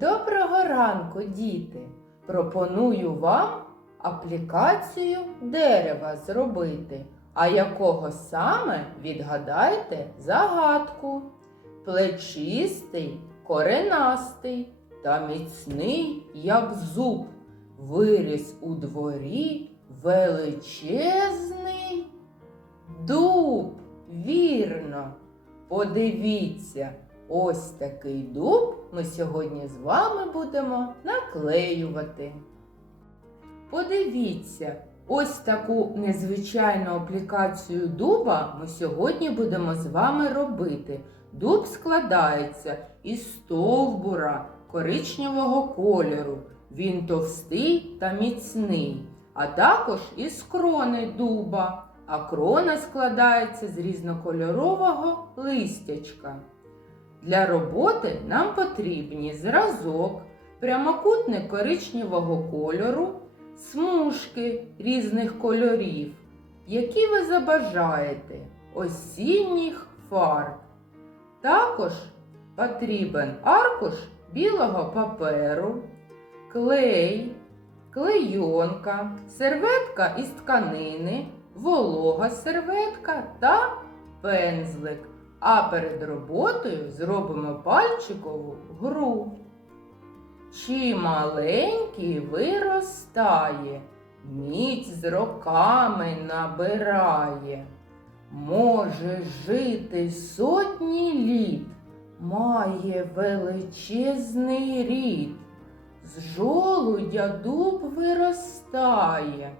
Доброго ранку, діти! Пропоную вам аплікацію дерева зробити. А якого саме відгадайте загадку? Плечистий, коренастий та міцний, як зуб, виріс у дворі величезний дуб. Вірно. Подивіться, ось такий дуб ми сьогодні з вами будемо наклеювати. Подивіться, ось таку незвичайну аплікацію дуба ми сьогодні будемо з вами робити. Дуб складається із стовбура коричневого кольору. Він товстий та міцний, а також із крони дуба. А крона складається з різнокольорового листячка. Для роботи нам потрібні зразок, прямокутник коричневого кольору, смужки різних кольорів, які ви забажаєте, осінніх фарб. Також потрібен аркуш білого паперу, клей, клейонка, серветка із тканини, волога серветка та пензлик. А перед роботою зробимо пальчикову гру. Чи маленький виростає, міць з роками набирає, може жити сотні літ, має величезний рід, з жолудя дуб виростає,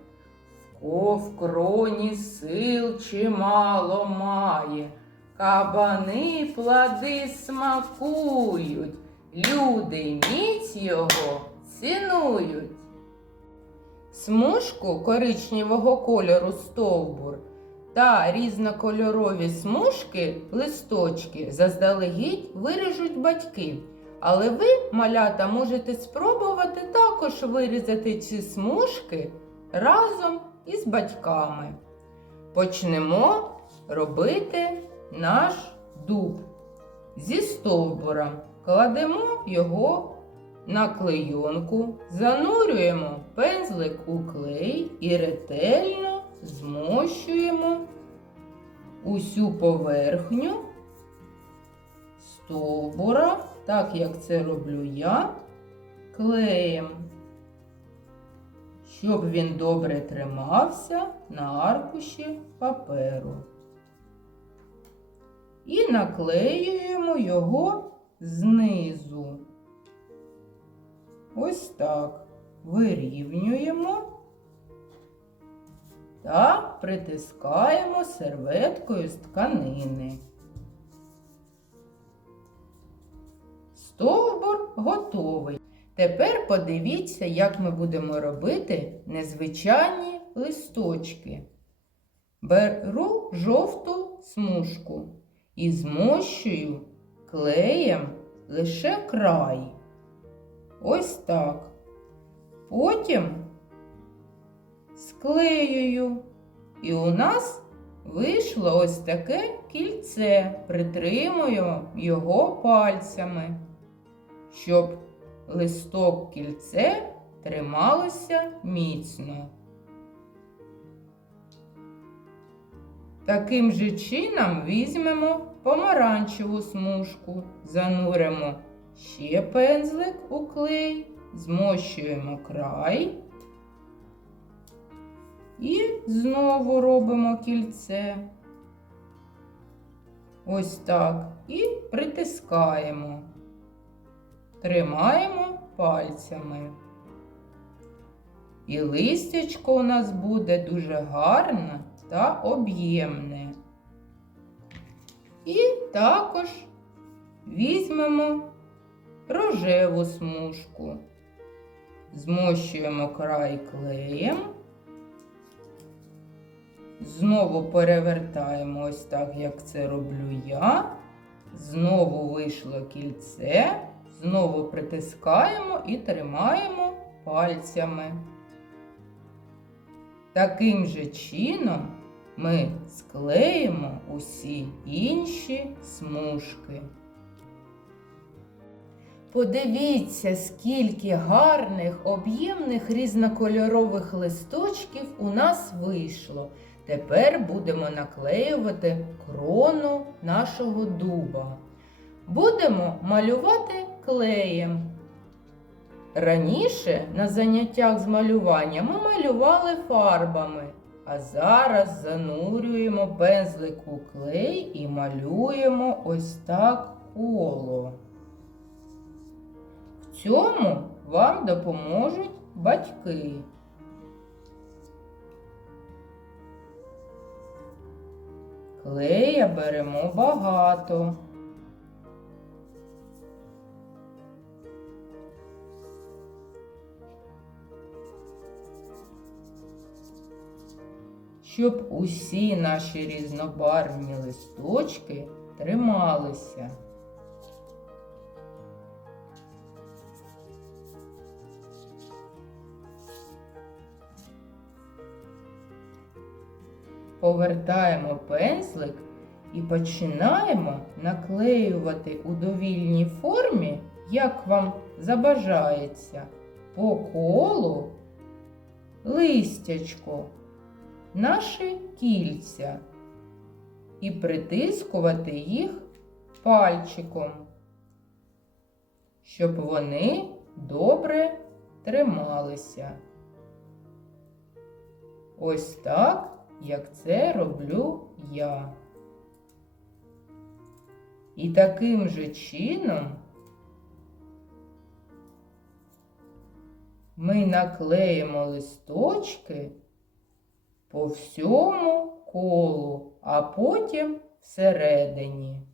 в кроні сил чимало має. Кабани плоди смакують, люди міць його цінують. Смужку коричневого кольору стовбур та різнокольорові смужки листочки заздалегідь виріжуть батьки. Але ви, малята, можете спробувати також вирізати ці смужки разом із батьками. Почнемо робити наш дуб. Зі стовбура кладемо його на клейонку, занурюємо пензлик у клей і ретельно змощуємо усю поверхню стовбура, так як це роблю я, клеєм, щоб він добре тримався на аркуші паперу і наклеюємо його знизу. Ось так. Вирівнюємо та притискаємо серветкою з тканини. Стовбур готовий. Тепер подивіться, як ми будемо робити незвичайні листочки. Беру жовту смужку і змощую клеєм лише край. Ось так. Потім склеюю. І у нас вийшло ось таке кільце. Притримуємо його пальцями, щоб листок кільце трималося міцно. Таким же чином візьмемо помаранчеву смужку, зануримо ще пензлик у клей, змощуємо край і знову робимо кільце. Ось так. І притискаємо, тримаємо пальцями. І листячко у нас буде дуже гарне та об'ємне. І також візьмемо рожеву смужку, змощуємо край клеєм, знову перевертаємо ось так, як це роблю я. Знову вийшло кільце, знову притискаємо і тримаємо пальцями. Таким же чином ми склеїмо усі інші смужки. Подивіться, скільки гарних, об'ємних різнокольорових листочків у нас вийшло. Тепер будемо наклеювати крону нашого дуба. Будемо малювати клеєм. Раніше на заняттях з малювання ми малювали фарбами, а зараз занурюємо пензлик у клей і малюємо ось так коло. В цьому вам допоможуть батьки. Клея беремо багато. Щоб усі наші різнобарвні листочки трималися. Повертаємо пензлик і починаємо наклеювати у довільній формі, як вам забажається, по колу листячко, наші кільця і притискувати їх пальчиком, щоб вони добре трималися. Ось так як це роблю я. І таким же чином ми наклеїмо листочки по всьому колу, а потім всередині.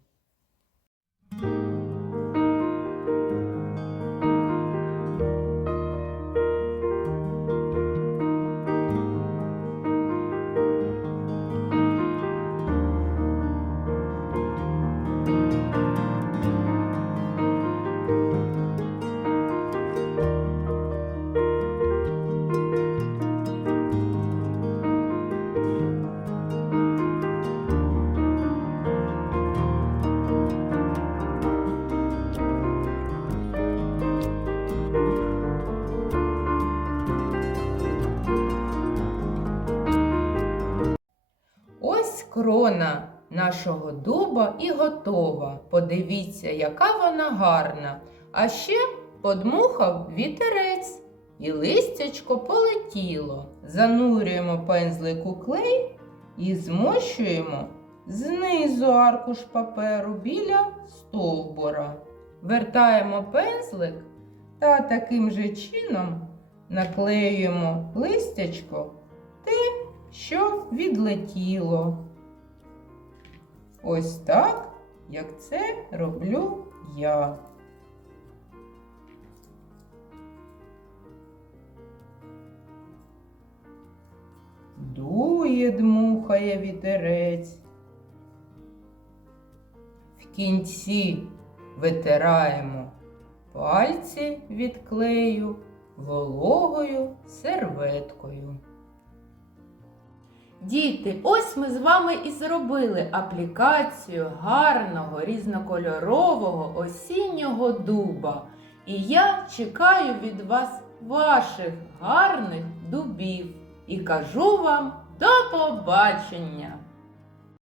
Ось крона нашого дуба і готова. Подивіться, яка вона гарна. А ще подмухав вітерець, і листячко полетіло. Занурюємо пензлик у клей і змощуємо знизу аркуш паперу біля стовбура. Вертаємо пензлик та таким же чином наклеюємо листячко те, що відлетіло. Ось так, як це роблю я. Дує, дмухає вітерець. В кінці витираємо пальці від клею вологою серветкою. Діти, ось ми з вами і зробили аплікацію гарного різнокольорового осіннього дуба. І я чекаю від вас ваших гарних дубів і кажу вам до побачення!